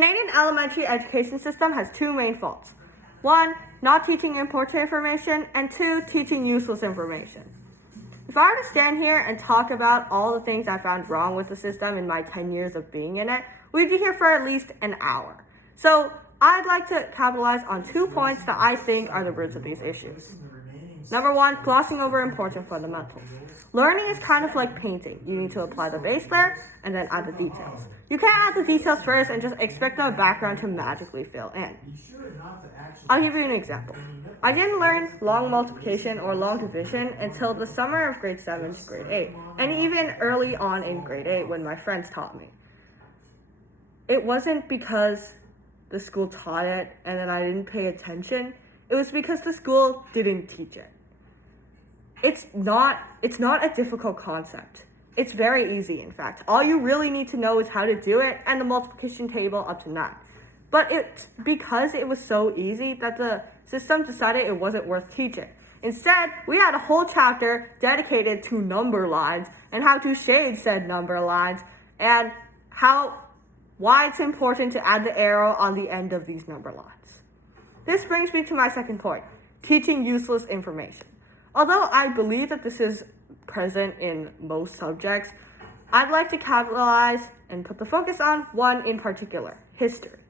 Canadian elementary education system has two main faults. One, not teaching important information, and two, teaching useless information. If I were to stand here and talk about all the things I found wrong with the system in my 10 years of being in it, we'd be here for at least an hour. So I'd like to capitalize on 2 points that I think are the roots of these issues. Number one, glossing over important fundamentals. Learning is kind of like painting. You need to apply the base layer and then add the details. You can't add the details first and just expect the background to magically fill in. I'll give you an example. I didn't learn long multiplication or long division until the summer of grade 7 to grade 8, and even early on in grade 8 when my friends taught me. It wasn't because the school taught it and then I didn't pay attention. It was because the school didn't teach it. It's not a difficult concept. It's very easy, in fact. All you really need to know is how to do it and the multiplication table up to 9. But it's because it was so easy that the system decided it wasn't worth teaching. Instead, we had a whole chapter dedicated to number lines and how to shade said number lines and why it's important to add the arrow on the end of these number lines. This brings me to my second point, teaching useless information. Although I believe that this is present in most subjects, I'd like to capitalize and put the focus on one in particular, history.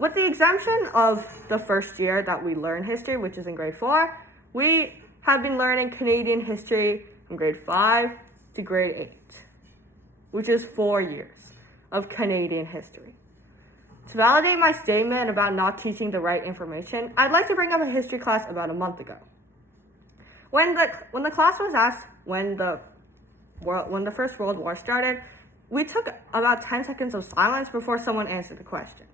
With the exemption of the first year that we learn history, which is in grade 4, we have been learning Canadian history from grade 5 to grade 8, which is 4 years of Canadian history. To validate my statement about not teaching the right information, I'd like to bring up a history class about a month ago. When the class was asked when the First World War started, we took about 10 seconds of silence before someone answered the question.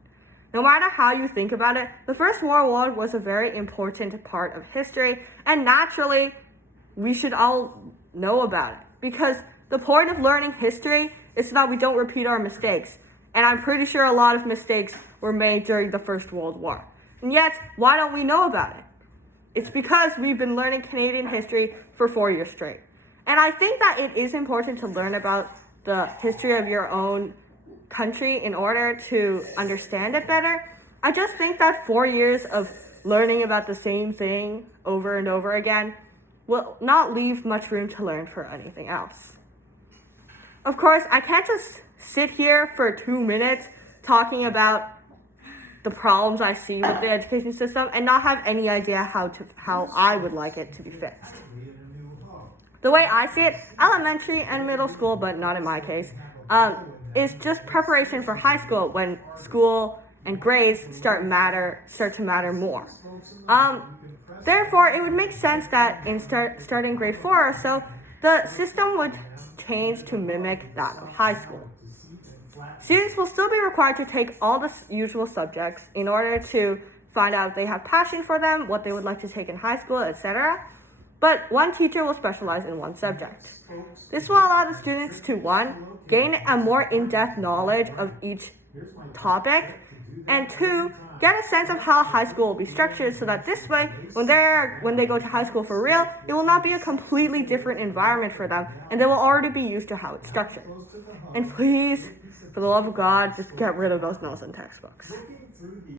No matter how you think about it, the First World War was a very important part of history, and naturally, we should all know about it. Because the point of learning history is so that we don't repeat our mistakes. And I'm pretty sure a lot of mistakes were made during the First World War. And yet, why don't we know about it? It's because we've been learning Canadian history for 4 years straight. And I think that it is important to learn about the history of your own country in order to understand it better. I just think that 4 years of learning about the same thing over and over again will not leave much room to learn for anything else. Of course, I can't just sit here for 2 minutes talking about the problems I see with the education system and not have any idea how I would like it to be fixed. The way I see it, elementary and middle school, but not in my case, is just preparation for high school when school and grades start to matter more. Therefore, it would make sense that in starting grade 4 or so, the system would change to mimic that of high school. Students will still be required to take all the usual subjects in order to find out if they have passion for them, what they would like to take in high school, etc. But one teacher will specialize in one subject. This will allow the students to, 1, gain a more in-depth knowledge of each topic, and 2, get a sense of how high school will be structured so that this way, when they go to high school for real, it will not be a completely different environment for them, and they will already be used to how it's structured. And please, for the love of God, just get rid of those Nelson textbooks.